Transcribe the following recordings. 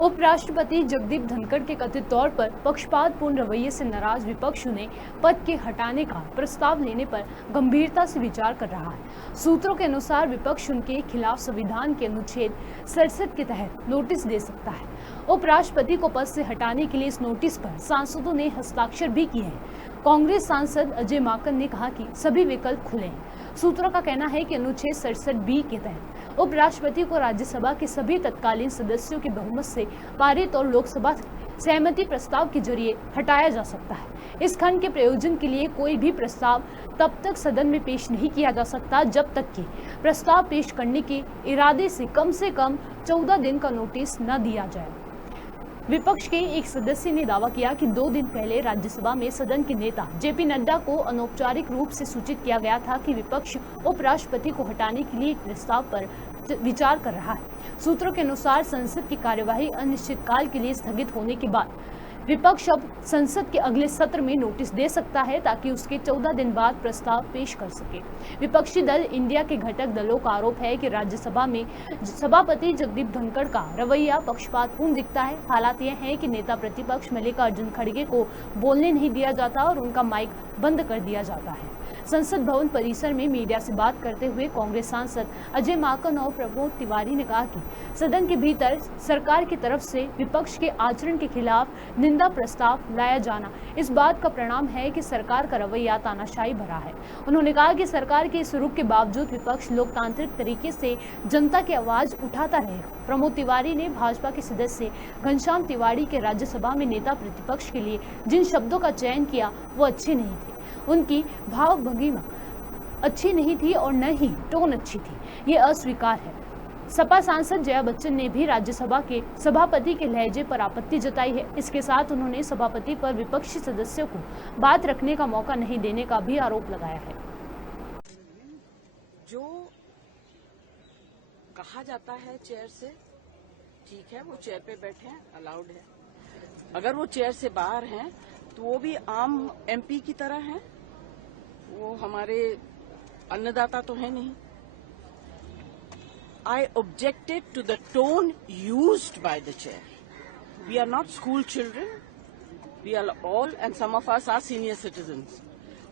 उपराष्ट्रपति जगदीप धनखड़ के कथित तौर पर पक्षपातपूर्ण रवैये से नाराज विपक्ष ने पद के हटाने का प्रस्ताव लेने पर गंभीरता से विचार कर रहा है। सूत्रों के अनुसार विपक्ष उनके खिलाफ संविधान के अनुच्छेद 67 के तहत नोटिस दे सकता है। उपराष्ट्रपति को पद से हटाने के लिए इस नोटिस पर सांसदों ने हस्ताक्षर भी किए हैं। कांग्रेस सांसद अजय माकन ने कहा कि सभी विकल्प खुले हैं। सूत्रों का कहना है कि अनुच्छेद 67B के तहत उपराष्ट्रपति को राज्यसभा के सभी तत्कालीन सदस्यों के बहुमत से पारित और लोकसभा सहमति प्रस्ताव के जरिए हटाया जा सकता है। इस खंड के प्रयोजन के लिए कोई भी प्रस्ताव तब तक सदन में पेश नहीं किया जा सकता जब तक कि प्रस्ताव पेश करने के इरादे से कम 14 दिन का नोटिस न दिया जाए। विपक्ष के एक सदस्य ने दावा किया कि 2 दिन पहले राज्यसभा में सदन के नेता जेपी नड्डा को अनौपचारिक रूप से सूचित किया गया था कि विपक्ष उपराष्ट्रपति को हटाने के लिए एक प्रस्ताव पर विचार कर रहा है। सूत्रों के अनुसार संसद की कार्यवाही अनिश्चितकाल के लिए स्थगित होने के बाद विपक्ष अब संसद के अगले सत्र में नोटिस दे सकता है ताकि उसके 14 दिन बाद प्रस्ताव पेश कर सके। विपक्षी दल इंडिया के घटक दलों का आरोप है कि राज्यसभा में सभापति जगदीप धनखड़ का रवैया पक्षपातपूर्ण दिखता है। हालात यह है कि नेता प्रतिपक्ष मल्लिकार्जुन खड़गे को बोलने नहीं दिया जाता और उनका माइक बंद कर दिया जाता है। संसद भवन परिसर में मीडिया से बात करते हुए कांग्रेस सांसद अजय माकन और प्रमोद तिवारी ने कहा कि सदन के भीतर सरकार की तरफ से विपक्ष के आचरण के खिलाफ निंदा प्रस्ताव लाया जाना इस बात का परिणाम है कि सरकार का रवैया तानाशाही भरा है। उन्होंने कहा कि सरकार के इस रुख के बावजूद विपक्ष लोकतांत्रिक तरीके से जनता की आवाज उठाता रहेगा। प्रमोद तिवारी ने भाजपा के सदस्य घनश्याम तिवारी के राज्यसभा में नेता प्रतिपक्ष के लिए जिन शब्दों का चयन किया वो अच्छे नहीं थे। उनकी भावभंगिमा अच्छी नहीं थी और न ही टोन अच्छी थी। ये अस्वीकार है। सपा सांसद जया बच्चन ने भी राज्यसभा के सभापति के लहजे पर आपत्ति जताई है। इसके साथ उन्होंने सभापति पर विपक्षी सदस्यों को बात रखने का मौका नहीं देने का भी आरोप लगाया है। जो कहा जाता है चेयर से, ठीक है, वो चेयर पे बैठे हैं, अलाउड है। अगर वो चेयर से बाहर हैं तो वो भी आम एमपी की तरह हैं, वो हमारे अन्नदाता तो है नहीं। I objected to the tone used by the chair. We are not school children. We are all, and some of us are senior citizens.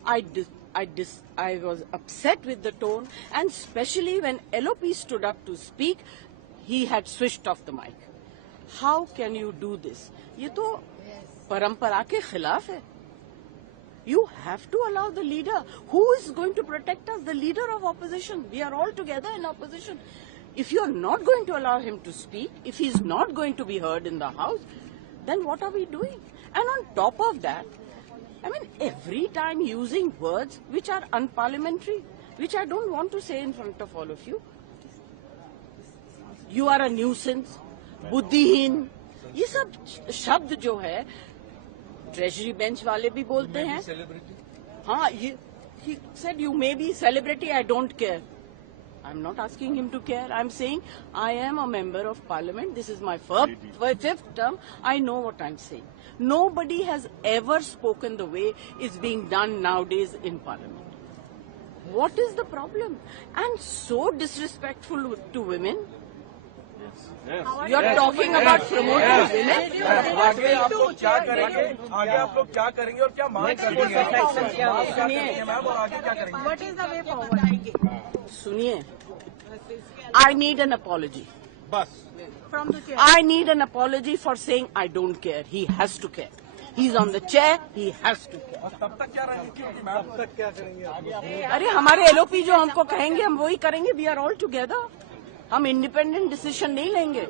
I was upset with the tone, and especially when LOP stood up to speak, he had switched off the mic. How can you do this? ये तो परंपरा के खिलाफ है। You have to allow the leader. Who is going to protect us? The leader of opposition. We are all together in opposition. If you are not going to allow him to speak, if he is not going to be heard in the House, then what are we doing? And on top of that, I mean, every time using words which are unparliamentary, which I don't want to say in front of all of you. You are a nuisance, बुद्धिहीन, ये सब शब्द जो है treasury bench वाले भी बोलते हैं। हाँ, he said you may be celebrity, I don't care. I'm not asking him to care. I'm saying I am a member of parliament. This is my fifth term. I know what I'm saying. Nobody has ever spoken the way it's being done nowadays in parliament. What is the problem? And so disrespectful to women. You are talking about promoting women. आगे आप लोग क्या करेंगे? आगे आप लोग क्या करेंगे और क्या मांग करेंगे? सुनिए, मैम, और आगे क्या करेंगे? What is the way forward? सुनिए, I need an apology. बस. From the chair. I need an apology for saying I don't care. He has to care. He's on the chair. He has to care. तब तक क्या रहेंगे? तब तक क्या करेंगे? अरे हमारे LOP जो हमको कहेंगे हम वही करेंगे. We are all together. हम इंडिपेंडेंट डिसीजन नहीं लेंगे।